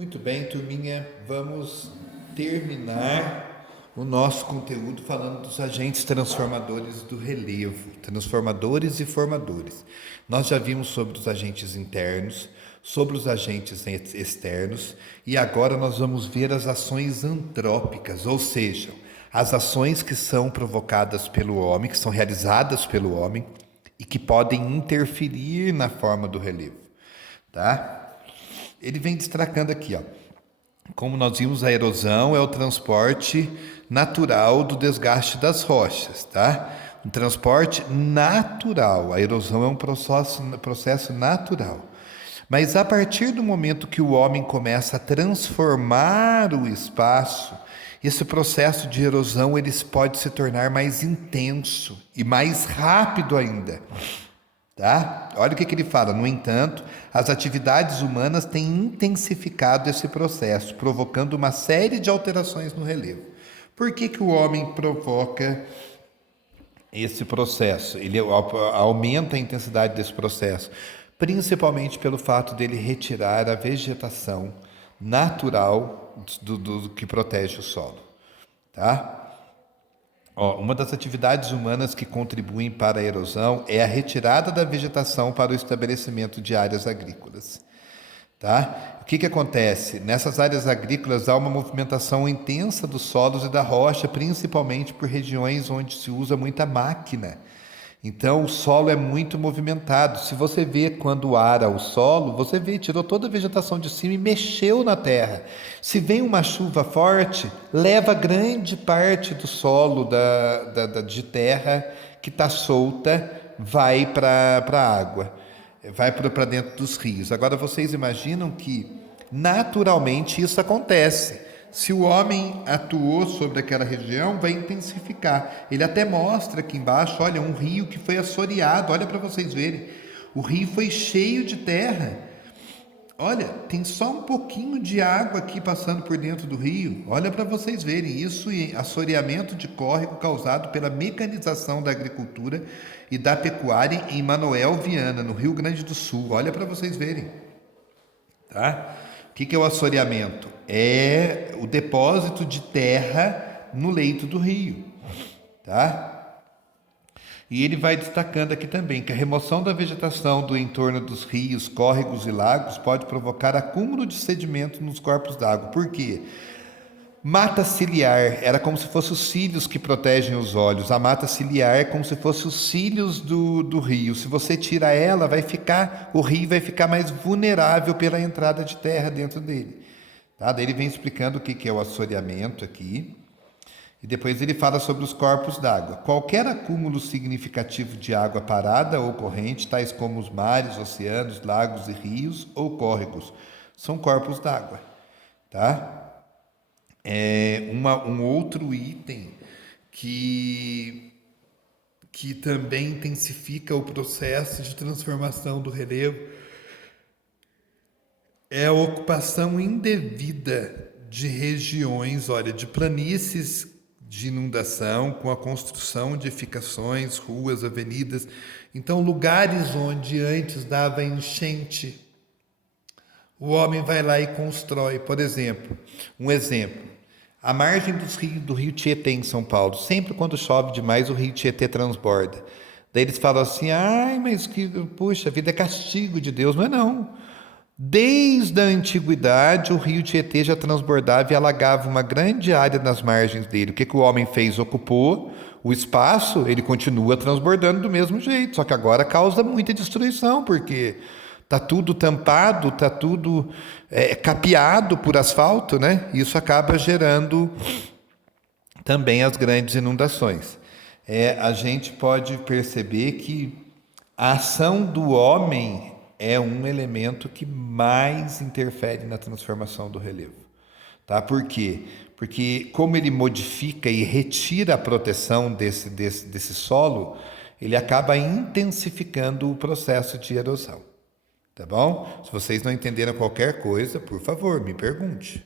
Muito bem, turminha, vamos terminar o nosso conteúdo falando dos agentes transformadores do relevo, transformadores e formadores. Nós já vimos sobre os agentes internos, sobre os agentes externos e agora nós vamos ver as ações antrópicas, ou seja, as ações que são provocadas pelo homem, que são realizadas pelo homem e que podem interferir na forma do relevo, tá? Ele vem destacando aqui, ó. Como nós vimos, a erosão é o transporte natural do desgaste das rochas, tá? Um transporte natural. A erosão é um processo natural. Mas a partir do momento que o homem começa a transformar o espaço, esse processo de erosão ele pode se tornar mais intenso e mais rápido ainda. Tá? Olha o que ele fala. No entanto, as atividades humanas têm intensificado esse processo, provocando uma série de alterações no relevo. Por que o homem provoca esse processo? Ele aumenta a intensidade desse processo, principalmente pelo fato dele retirar a vegetação natural do que protege o solo. Tá? Uma das atividades humanas que contribuem para a erosão é a retirada da vegetação para o estabelecimento de áreas agrícolas. Tá? O que acontece? Nessas áreas agrícolas há uma movimentação intensa dos solos e da rocha, principalmente por regiões onde se usa muita máquina. Então o solo é muito movimentado. Se você vê quando ara o solo, você vê, tirou toda a vegetação de cima e mexeu na terra. Se vem uma chuva forte, leva grande parte do solo de terra que está solta, vai para a água, vai para dentro dos rios. Agora vocês imaginam que naturalmente isso acontece. Se o homem atuou sobre aquela região, vai intensificar. Ele até mostra aqui embaixo, olha, um rio que foi assoreado, olha para vocês verem. O rio foi cheio de terra. Olha, tem só um pouquinho de água aqui passando por dentro do rio. Olha para vocês verem, isso é assoreamento de córrego causado pela mecanização da agricultura e da pecuária em Manoel Viana, no Rio Grande do Sul. Olha para vocês verem. Tá? O que é o assoreamento? É o depósito de terra no leito do rio. Tá? E ele vai destacando aqui também que a remoção da vegetação do entorno dos rios, córregos e lagos pode provocar acúmulo de sedimento nos corpos d'água. Por quê? Mata ciliar era como se fossem os cílios que protegem os olhos. A mata ciliar é como se fossem os cílios do rio. Se você tira ela, o rio vai ficar mais vulnerável pela entrada de terra dentro dele. Tá? Daí ele vem explicando o que é o assoreamento aqui. E depois ele fala sobre os corpos d'água. Qualquer acúmulo significativo de água parada ou corrente, tais como os mares, oceanos, lagos e rios ou córregos, são corpos d'água. Tá? Um outro item que também intensifica o processo de transformação do relevo é a ocupação indevida de regiões, olha, de planícies de inundação, com a construção de edificações, ruas, avenidas. Então, lugares onde antes dava enchente, o homem vai lá e constrói. Por exemplo, a margem do rio Tietê em São Paulo, sempre quando chove demais o rio Tietê transborda. Daí eles falam assim, mas puxa, a vida é castigo de Deus. Não é não. Desde a antiguidade o rio Tietê já transbordava e alagava uma grande área nas margens dele. O que o homem fez? Ocupou o espaço, ele continua transbordando do mesmo jeito, só que agora causa muita destruição, porque está tudo tampado, está tudo capeado por asfalto, né? Isso acaba gerando também as grandes inundações. A gente pode perceber que a ação do homem é um elemento que mais interfere na transformação do relevo. Tá? Por quê? Porque como ele modifica e retira a proteção desse solo, ele acaba intensificando o processo de erosão. Tá bom? Se vocês não entenderam qualquer coisa, por favor, me pergunte.